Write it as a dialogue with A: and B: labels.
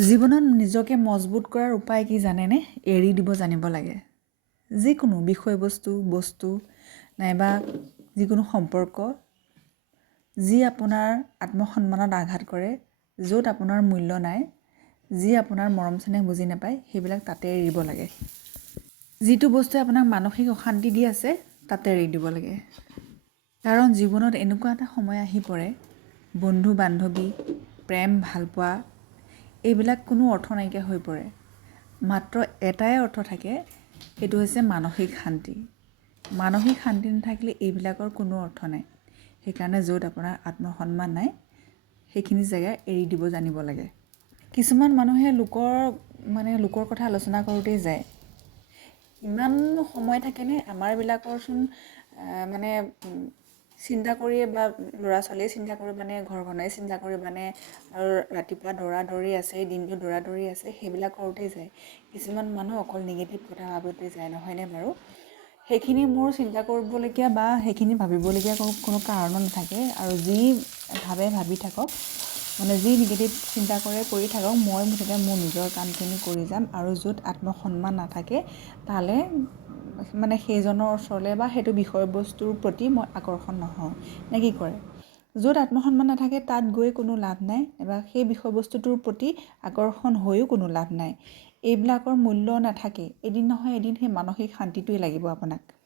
A: জীৱনত নিজকে মজবুত কৰাৰ উপায় কি জানেনে? এৰি দিব জানিব লাগে। যিকোনো বিষয়বস্তু বস্তু নাইবা যিকোনো সম্পৰ্ক যি আপোনাৰ আত্মসন্মানত আঘাত কৰে য'ত আপোনাৰ মূল্য নাই যি আপোনাৰ মৰম চেনেহ বুজি নাপায় সেইবিলাক তাতে এৰিব লাগে। যিটো বস্তুৱে আপোনাক মানসিক অশান্তি দি আছে তাতে এৰি দিব লাগে। কাৰণ জীৱনত এনেকুৱা এটা সময় আহি পৰে বন্ধু বান্ধৱী প্ৰেম ভালপোৱা এইবিলাক কোনো অৰ্থ নাইকিয়া হৈ পৰে। মাত্ৰ এটাই অৰ্থ থাকে সেইটো হৈছে মানসিক শান্তি। মানসিক শান্তি নাথাকিলে এইবিলাকৰ কোনো অৰ্থ নাই। সেইকাৰণে য'ত আপোনাৰ আত্মসন্মান নাই সেইখিনি জেগা এৰি দিব জানিব লাগে। কিছুমান মানুহে লোকৰ মানে লোকৰ কথা আলোচনা কৰোঁতেই যায়। ইমান সময় থাকেনে? আমাৰবিলাকৰচোন মানে চিন্তা কৰিয়ে বা ল'ৰা ছোৱালীয়ে চিন্তা কৰি মানে ঘৰখনেই চিন্তা কৰি মানে আৰু ৰাতিপুৱা দৌৰা দৌৰি আছে দিনটো দৌৰা দৌৰি আছে সেইবিলাক কৰোঁতেই যায়। কিছুমান মানুহ অকল নিগেটিভ কথা ভাবোঁতেই যায় নহয়নে বাৰু? সেইখিনি মোৰ চিন্তা কৰিবলগীয়া বা সেইখিনি ভাবিবলগীয়া কোনো কাৰণো নাথাকে। আৰু যি ভাবে ভাবি থাকক মানে যি নিগেটিভ চিন্তা কৰে কৰি থাকক মই মুঠতে মোৰ নিজৰ কামখিনি কৰি যাম। আৰু য'ত আত্মসন্মান নাথাকে তালৈ মানে সেইজনৰ ওচৰলৈ বা সেইটো বিষয়বস্তুৰ প্ৰতি মই আকৰ্ষণ নহওঁ। নে কি কৰে? য'ত আত্মসন্মান নাথাকে তাত গৈ কোনো লাভ নাই নাইবা সেই বিষয়বস্তুটোৰ প্ৰতি আকৰ্ষণ হৈও কোনো লাভ নাই। এইবিলাকৰ মূল্য নাথাকে। এদিন নহয় এদিন সেই মানসিক শান্তিটোৱে লাগিব আপোনাক।